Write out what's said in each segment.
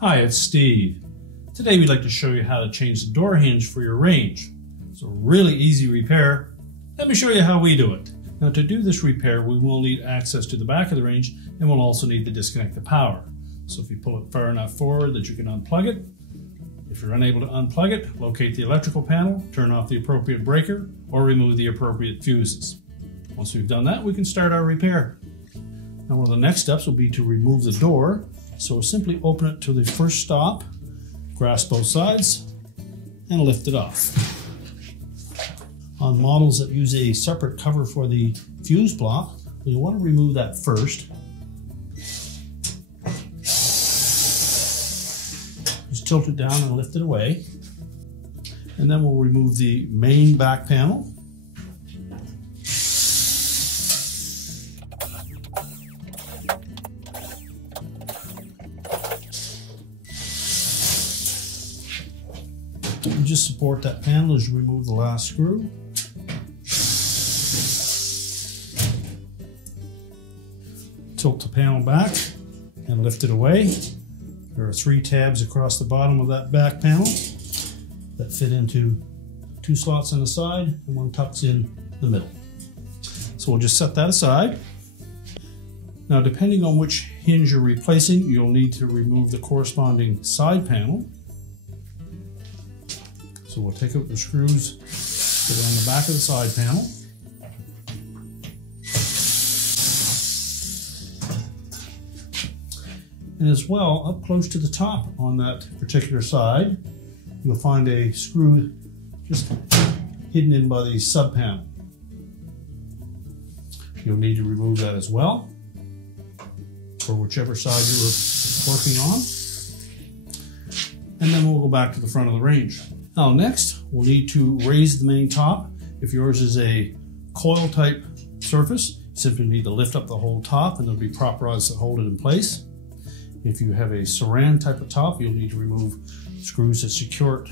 Hi, it's Steve. Today we'd like to show you how to change the door hinge for your range. It's a really easy repair. Let me show you how we do it. Now to do this repair, we will need access to the back of the range and we'll also need to disconnect the power. So if you pull it far enough forward that you can unplug it. If you're unable to unplug it, locate the electrical panel, turn off the appropriate breaker, or remove the appropriate fuses. Once we've done that, we can start our repair. Now one of the next steps will be to remove the door. So we'll simply open it to the first stop, grasp both sides, and lift it off. On models that use a separate cover for the fuse block, you'll want to remove that first. Just tilt it down and lift it away. And then we'll remove the main back panel. You just support that panel as you remove the last screw. Tilt the panel back and lift it away. There are 3 tabs across the bottom of that back panel that fit into 2 slots on the side and 1 tucks in the middle. So we'll just set that aside. Now depending on which hinge you're replacing, you'll need to remove the corresponding side panel. So we'll take out the screws that are on the back of the side panel. And as well, up close to the top on that particular side, you'll find a screw just hidden in by the sub panel. You'll need to remove that as well for whichever side you were working on. And then we'll go back to the front of the range. Now next, we'll need to raise the main top. If yours is a coil type surface, you simply need to lift up the whole top and there'll be prop rods that hold it in place. If you have a saran type of top, you'll need to remove screws that secure it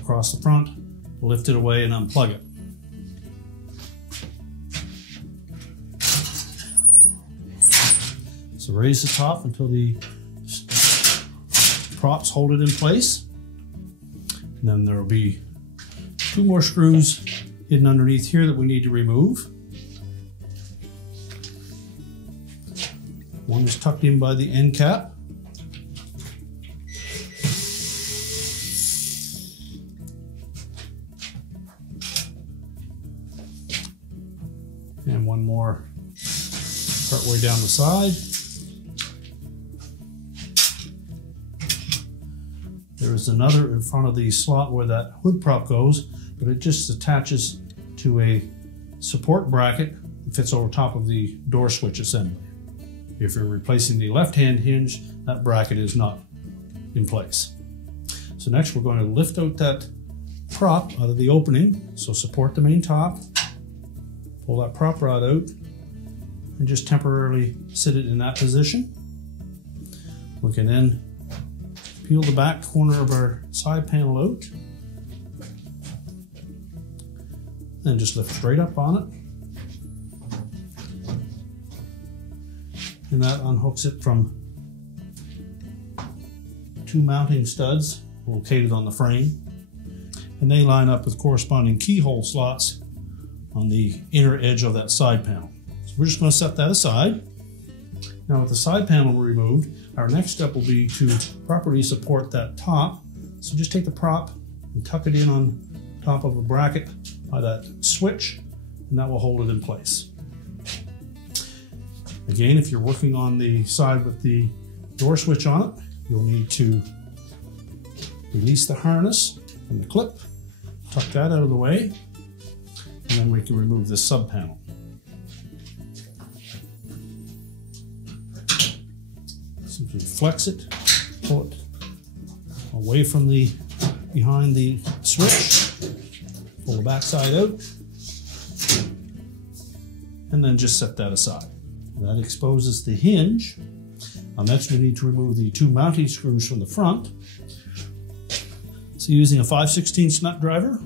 across the front, lift it away and unplug it. So raise the top until the props hold it in place. And then there will be 2 more screws hidden underneath here that we need to remove. One is tucked in by the end cap. And 1 more partway down the side. There is another in front of the slot where that hood prop goes, but it just attaches to a support bracket that fits over top of the door switch assembly. If you're replacing the left-hand hinge, that bracket is not in place. So next we're going to lift out that prop out of the opening. So support the main top, pull that prop rod out, and just temporarily sit it in that position. We can then peel the back corner of our side panel out. Then just lift straight up on it. And that unhooks it from 2 mounting studs located on the frame. And they line up with corresponding keyhole slots on the inner edge of that side panel. So we're just going to set that aside. Now with the side panel removed, our next step will be to properly support that top. So just take the prop and tuck it in on top of a bracket by that switch, and that will hold it in place. Again, if you're working on the side with the door switch on it, you'll need to release the harness from the clip, tuck that out of the way, and then we can remove this sub panel. Simply flex it, pull it away from behind the switch, pull the back side out, and then just set that aside. That exposes the hinge. Now next we need to remove the 2 mounting screws from the front. So using a 5/16 nut driver,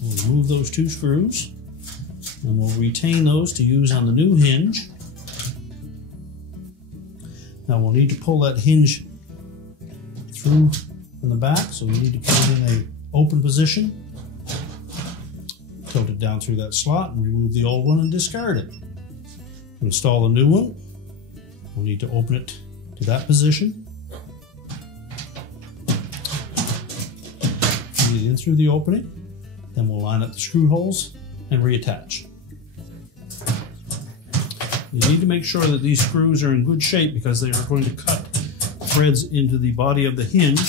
we'll remove those 2 screws and we'll retain those to use on the new hinge. Now we'll need to pull that hinge through from the back, so we need to put it in an open position. Tilt it down through that slot and remove the old one and discard it. To install the new one, we'll need to open it to that position. Feed it in through the opening. Then we'll line up the screw holes and reattach. You need to make sure that these screws are in good shape because they are going to cut threads into the body of the hinge.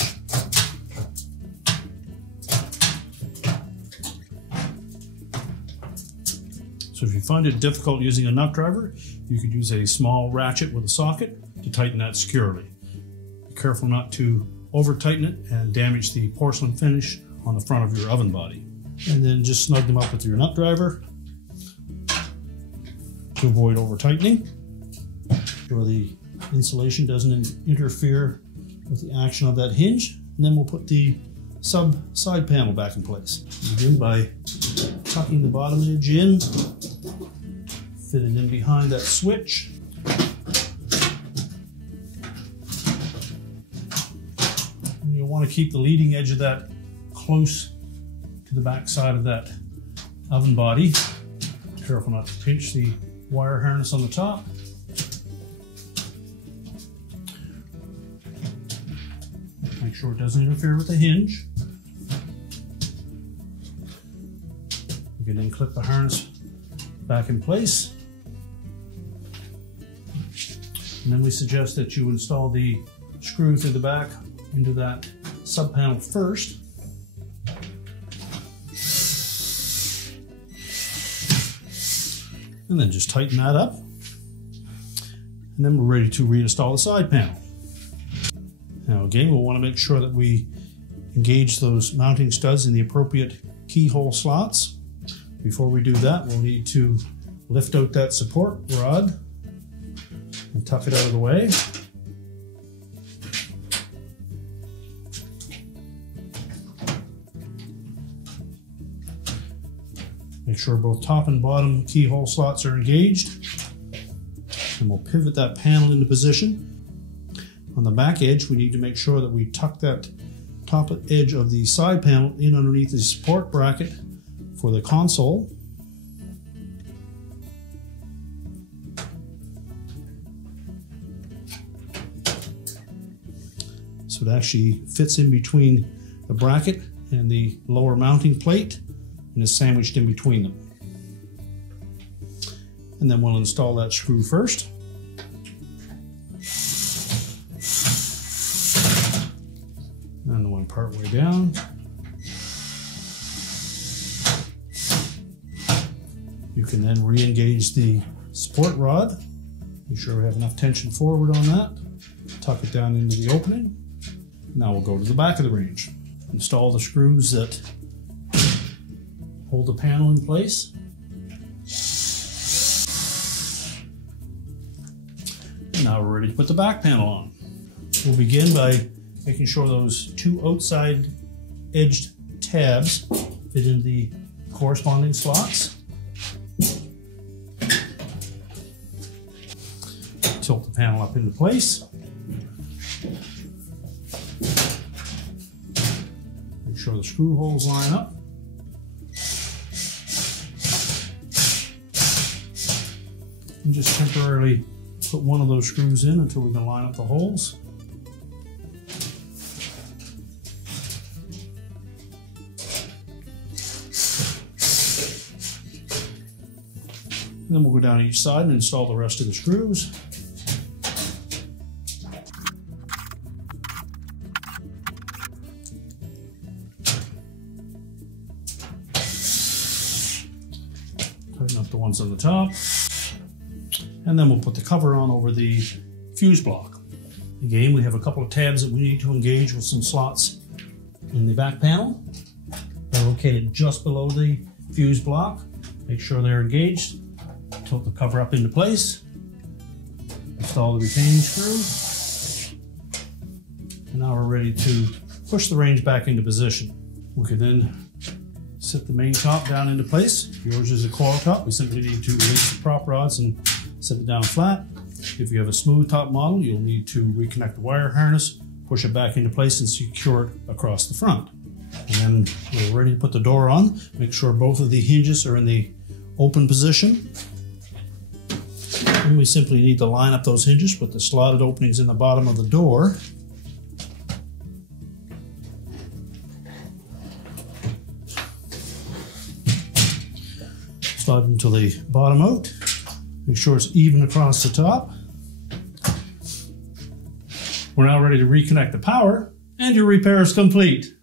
So if you find it difficult using a nut driver, you could use a small ratchet with a socket to tighten that securely. Be careful not to over tighten it and damage the porcelain finish on the front of your oven body. And then just snug them up with your nut driver to avoid over tightening. Sure the insulation doesn't interfere with the action of that hinge. And then we'll put the side panel back in place. Begin by tucking the bottom edge in, fit it in behind that switch. And you'll want to keep the leading edge of that close to the back side of that oven body. Careful not to pinch the wire harness on the top. Make sure it doesn't interfere with the hinge. You can then clip the harness back in place. And then we suggest that you install the screw through the back into that sub panel first. And then just tighten that up. And then we're ready to reinstall the side panel. Now again, we'll want to make sure that we engage those mounting studs in the appropriate keyhole slots. Before we do that, we'll need to lift out that support rod and tuck it out of the way. Make sure both top and bottom keyhole slots are engaged. And we'll pivot that panel into position. On the back edge, we need to make sure that we tuck that top edge of the side panel in underneath the support bracket for the console. So it actually fits in between the bracket and the lower mounting plate and is sandwiched in between them. And then we'll install that screw first. And the one part way down. You can then re-engage the support rod. Make sure we have enough tension forward on that. Tuck it down into the opening. Now we'll go to the back of the range. Install the screws that hold the panel in place. And now we're ready to put the back panel on. We'll begin by making sure those two outside edged tabs fit into the corresponding slots. Tilt the panel up into place. Make sure the screw holes line up. And just temporarily put one of those screws in until we can line up the holes. And then we'll go down each side and install the rest of the screws. Tighten up the ones on the top. And then we'll put the cover on over the fuse block. Again, we have a couple of tabs that we need to engage with some slots in the back panel. They're located just below the fuse block. Make sure they're engaged. Tilt the cover up into place. Install the retaining screw. And now we're ready to push the range back into position. We can then set the main top down into place. If yours is a coil top, we simply need to release the prop rods and set it down flat. If you have a smooth top model, you'll need to reconnect the wire harness, push it back into place and secure it across the front. And then we're ready to put the door on. Make sure both of the hinges are in the open position. And we simply need to line up those hinges with the slotted openings in the bottom of the door. Slide into the bottom out. Make sure it's even across the top. We're now ready to reconnect the power, and your repair is complete.